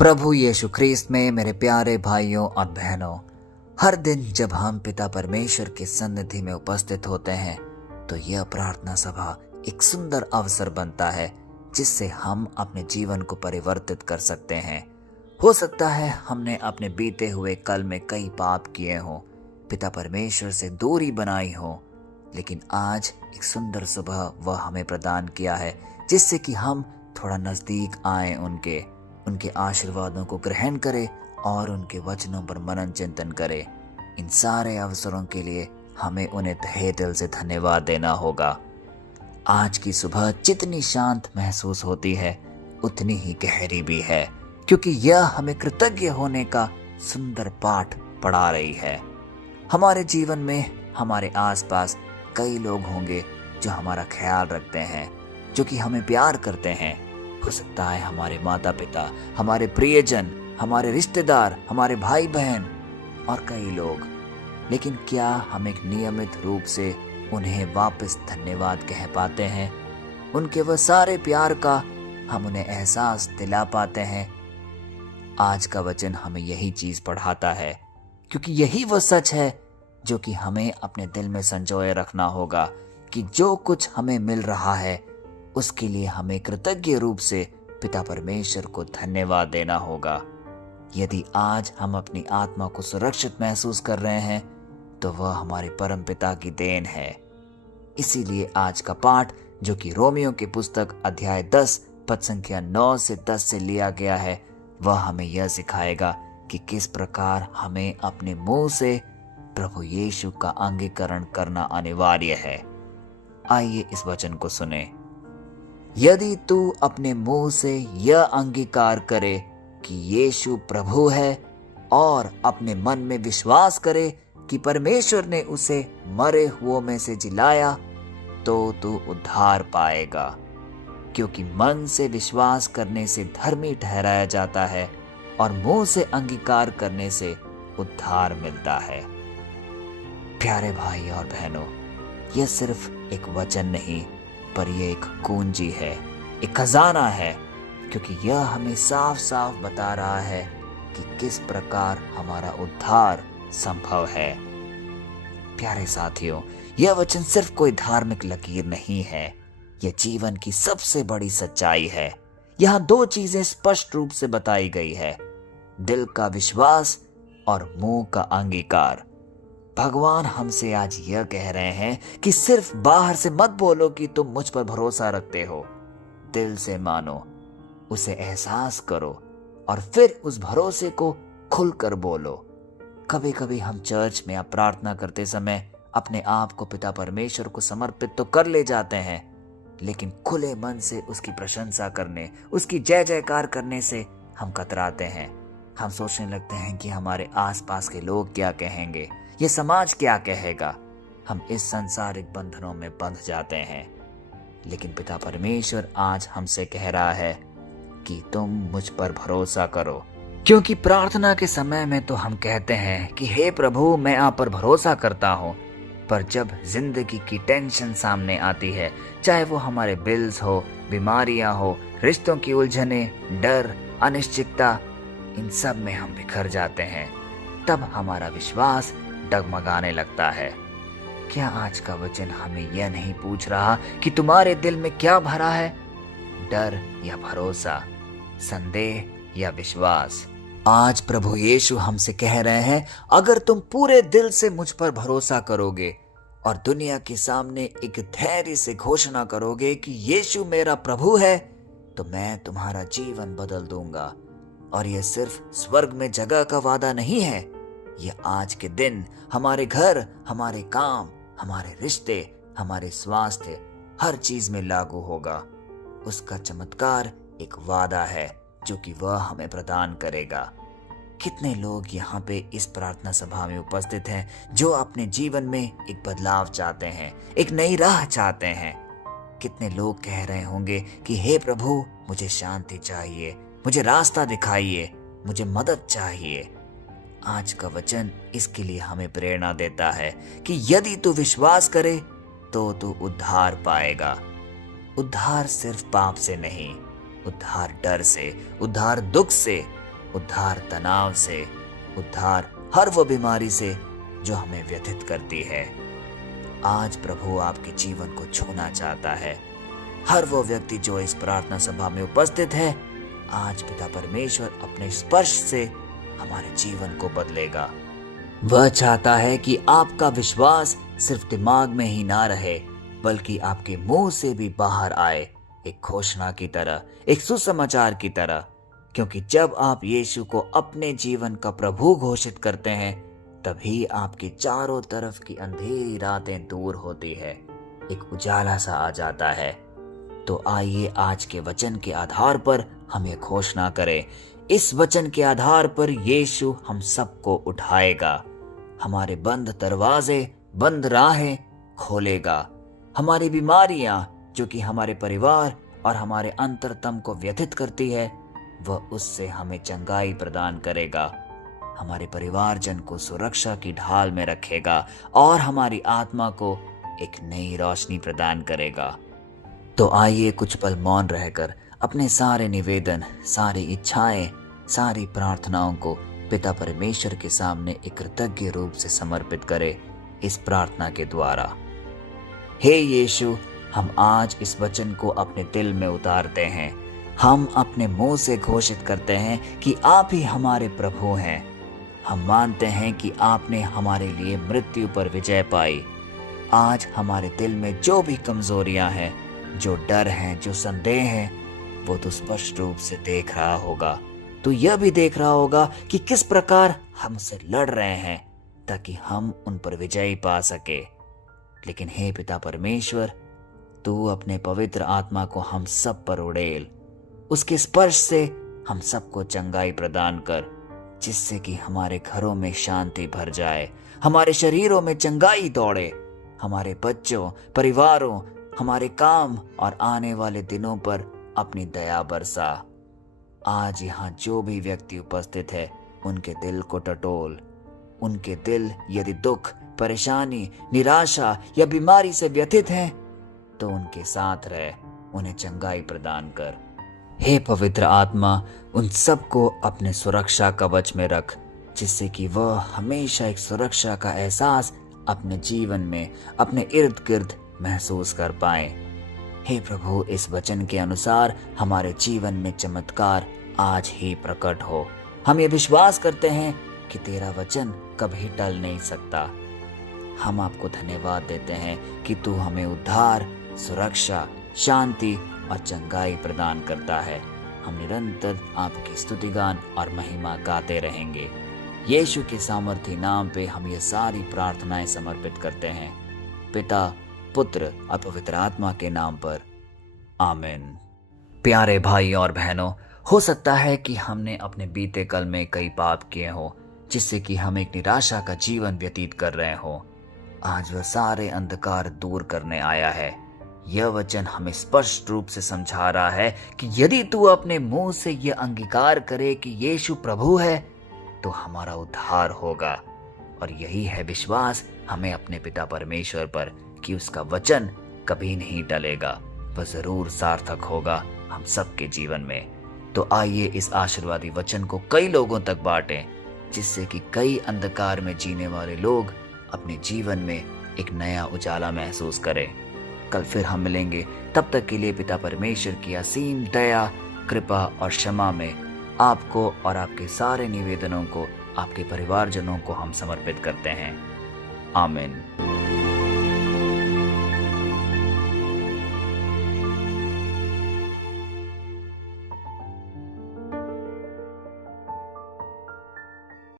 प्रभु यीशु ख्रीस्त में मेरे प्यारे भाइयों और बहनों, हर दिन जब हम पिता परमेश्वर की सन्निधि में उपस्थित होते हैं तो यह प्रार्थना सभा एक सुंदर अवसर बनता है जिससे हम अपने जीवन को परिवर्तित कर सकते हैं। हो सकता है हमने अपने बीते हुए कल में कई पाप किए हों, पिता परमेश्वर से दूरी बनाई हो, लेकिन आज एक सुंदर सुबह वह हमें प्रदान किया है जिससे कि हम थोड़ा नजदीक आए, उनके आशीर्वादों को ग्रहण करें और उनके वचनों पर मनन चिंतन करें। इन सारे अवसरों के लिए हमें उन्हें तहे दिल से धन्यवाद देना होगा। आज की सुबह जितनी शांत महसूस होती है उतनी ही गहरी भी है, क्योंकि यह हमें कृतज्ञ होने का सुंदर पाठ पढ़ा रही है। हमारे जीवन में हमारे आसपास कई लोग होंगे जो हमारा ख्याल रखते हैं, जो कि हमें प्यार करते हैं। हो सकता है हमारे माता पिता, हमारे प्रियजन, हमारे रिश्तेदार, हमारे भाई बहन और कई लोग। लेकिन क्या हम एक नियमित रूप से उन्हें वापस धन्यवाद कह पाते हैं? उनके वह सारे प्यार का हम उन्हें एहसास दिला पाते हैं? आज का वचन हमें यही चीज पढ़ाता है, क्योंकि यही वह सच है जो कि हमें अपने दिल में संजोए रखना होगा कि जो कुछ हमें मिल रहा है उसके लिए हमें कृतज्ञ रूप से पिता परमेश्वर को धन्यवाद देना होगा। यदि आज हम अपनी आत्मा को सुरक्षित महसूस कर रहे हैं तो वह हमारे परम पिता की देन है। इसीलिए आज का पाठ, जो कि रोमियो की पुस्तक अध्याय 10 पद संख्या 9 से 10 से लिया गया है, वह हमें यह सिखाएगा कि किस प्रकार हमें अपने मुंह से प्रभु यीशु का अंगीकरण करना अनिवार्य है। आइए इस वचन को सुने। यदि तू अपने मुंह से यह अंगीकार करे कि यीशु प्रभु है और अपने मन में विश्वास करे कि परमेश्वर ने उसे मरे हुओं में से जिलाया, तो तू उद्धार पाएगा। क्योंकि मन से विश्वास करने से धर्मी ठहराया जाता है और मुंह से अंगीकार करने से उद्धार मिलता है। प्यारे भाई और बहनों, यह सिर्फ एक वचन नहीं, पर यह एक कुंजी है, एक खजाना है, क्योंकि यह हमें साफ साफ बता रहा है कि किस प्रकार हमारा उद्धार संभव है। प्यारे साथियों, यह वचन सिर्फ कोई धार्मिक लकीर नहीं है, यह जीवन की सबसे बड़ी सच्चाई है। यहाँ दो चीजें स्पष्ट रूप से बताई गई है, दिल का विश्वास और मुंह का अंगीकार। भगवान हमसे आज यह कह रहे हैं कि सिर्फ बाहर से मत बोलो कि तुम मुझ पर भरोसा रखते हो, दिल से मानो, उसे एहसास करो और फिर उस भरोसे को खुलकर बोलो। कभी कभी हम चर्च में या प्रार्थना करते समय अपने आप को पिता परमेश्वर को समर्पित तो कर ले जाते हैं, लेकिन खुले मन से उसकी प्रशंसा करने, उसकी जय जयकार करने से हम कतराते हैं। हम सोचने लगते हैं कि हमारे आसपास के लोग क्या कहेंगे, ये समाज क्या कहेगा। हम इस सांसारिक बंधनों में बंध जाते हैं। लेकिन पिता परमेश्वर आज हमसे कह रहा है कि तुम मुझ पर भरोसा करो। क्योंकि प्रार्थना के समय में तो हम कहते हैं कि हे प्रभु, मैं आप पर भरोसा करता हूँ, पर जब जिंदगी की टेंशन सामने आती है, चाहे वो हमारे बिल्स हो, बीमारियां हो, रिश्तों की उलझने, डर, अनिश्चितता, इन सब में हम बिखर जाते हैं। तब हमारा विश्वास डगमगाने लगता है। क्या आज का वचन हमें यह नहीं पूछ रहा कि तुम्हारे दिल में क्या भरा है? डर या भरोसा, संदेह या विश्वास? आज प्रभु यीशु हमसे कह रहे हैं, अगर तुम पूरे दिल से मुझ पर भरोसा करोगे और दुनिया के सामने एक धैर्य से घोषणा करोगे कि यीशु मेरा प्रभु है, तो मैं तुम्हारा जीवन बदल दूंगा। और यह सिर्फ स्वर्ग में जगह का वादा नहीं है, यह आज के दिन हमारे घर, हमारे काम, हमारे रिश्ते, हमारे स्वास्थ्य, हर चीज में लागू होगा। उसका चमत्कार एक वादा है जो कि वह हमें प्रदान करेगा। कितने लोग यहाँ पे इस प्रार्थना सभा में उपस्थित हैं जो अपने जीवन में एक बदलाव चाहते हैं, एक नई राह चाहते हैं। कितने लोग कह रहे होंगे कि हे प्रभु, मुझे शांति चाहिए, मुझे रास्ता दिखाइए, मुझे मदद चाहिए। आज का वचन इसके लिए हमें प्रेरणा देता है कि यदि तू विश्वास करे तो तू उद्धार पाएगा। उद्धार सिर्फ पाप से नहीं, उद्धार डर से, उद्धार दुख से, उद्धार तनाव से, उद्धार हर वो बीमारी से जो हमें व्यथित करती है। आज प्रभु आपके जीवन को छूना चाहता है। हर वो व्यक्ति जो इस प्रार्थना सभा में उपस्थित है, आज पिता परमेश्वर अपने स्पर्श से हमारे जीवन को बदलेगा। वह चाहता है कि आपका विश्वास सिर्फ दिमाग में ही ना रहे, बल्कि आपके मुंह से भी बाहर आए, एक घोषणा की तरह, एक सुसमाचार की तरह। क्योंकि जब आप यीशु को अपने जीवन का प्रभु घोषित करते हैं, तभी आपकी चारों तरफ की अंधेरी रातें दूर होती है, एक उजाला सा आ जाता है। तो आइए आज के वचन के आधार पर हम ये घोषणा करें। इस वचन के आधार पर यीशु हम सबको उठाएगा, हमारे बंद दरवाजे, बंद राहें खोलेगा। हमारी बीमारियां जो कि हमारे परिवार और हमारे अंतरतम को व्यथित करती है, वह उससे हमें चंगाई प्रदान करेगा। हमारे परिवारजन को सुरक्षा की ढाल में रखेगा और हमारी आत्मा को एक नई रोशनी प्रदान करेगा। तो आइए कुछ पल मौन रहकर अपने सारे निवेदन, सारी इच्छाएं, सारी प्रार्थनाओं को पिता परमेश्वर के सामने एक कृतज्ञ रूप से समर्पित करें इस प्रार्थना के द्वारा। हे यीशु, हम आज इस वचन को अपने दिल में उतारते हैं। हम अपने मुंह से घोषित करते हैं कि आप ही हमारे प्रभु हैं। हम मानते हैं कि आपने हमारे लिए मृत्यु पर विजय पाई। आज हमारे दिल में जो भी कमजोरियां हैं, जो डर हैं, जो संदेह हैं, वो तो स्पष्ट रूप से देख रहा होगा। तो यह भी देख रहा होगा कि किस प्रकार हमसे लड़ रहे हैं ताकि हम उन पर विजय पा सके। लेकिन हे पिता परमेश्वर, तू अपने पवित्र आत्मा को हम सब पर उड़ेल। उसके स्पर्श से हम सबको चंगाई प्रदान कर, जिससे कि हमारे घरों में शांति भर जाए, हमारे शरीरों में चंगाई दौड़े, हमारे बच्चों, परिवारों, हमारे काम और आने वाले दिनों पर अपनी दया बरसा। आज यहाँ जो भी व्यक्ति उपस्थित है, उनके दिल को टटोल। उनके दिल यदि दुख, परेशानी, निराशा या बीमारी से व्यथित हैं, तो उनके साथ रह, उन्हें चंगाई प्रदान कर। हे पवित्र आत्मा, उन सबको अपने सुरक्षा कवच में रख, जिससे कि वह हमेशा एक सुरक्षा का एहसास अपने जीवन में, अपने इर्द गिर्द महसूस कर पाए। हे प्रभु, इस वचन के अनुसार हमारे जीवन में चमत्कार आज ही प्रकट हो। हम ये विश्वास करते हैं कि तेरा वचन कभी टल नहीं सकता। हम आपको धन्यवाद देते हैं कि तू हमें उद्धार, सुरक्षा, शांति और चंगाई प्रदान करता है। हम निरंतर आपकी स्तुतिगान और महिमा गाते रहेंगे। यीशु के सामर्थी नाम पे हम ये सारी प्रार्थनाएं समर्पित करते हैं, पिता, पुत्र और पवित्र आत्मा के नाम पर, आमीन। प्यारे भाई और बहनों, हो सकता है कि हमने अपने बीते कल में कई पाप किए हो, जिससे कि हम एक निराशा का जीवन व्यतीत कर रहे हो। आज वह सारे अंधकार दूर करने आया है। यह वचन हमें स्पष्ट रूप से समझा रहा है कि यदि तू अपने मुंह से यह अंगीकार करे कि यीशु प्रभु है, तो हमारा उद्धार होगा। और यही है विश्वास हमें अपने पिता परमेश्वर पर कि उसका वचन कभी नहीं टलेगा, वह जरूर सार्थक होगा हम सबके जीवन में। तो आइए इस आशीर्वादी वचन को कई लोगों तक बांटें, जिससे कि कई अंधकार में जीने वाले लोग अपने जीवन में एक नया उजाला महसूस करें। कल फिर हम मिलेंगे, तब तक के लिए पिता परमेश्वर की असीम दया, कृपा और क्षमा में आपको और आपके सारे निवेदनों को, आपके परिवारजनों को हम समर्पित करते हैं। आमीन।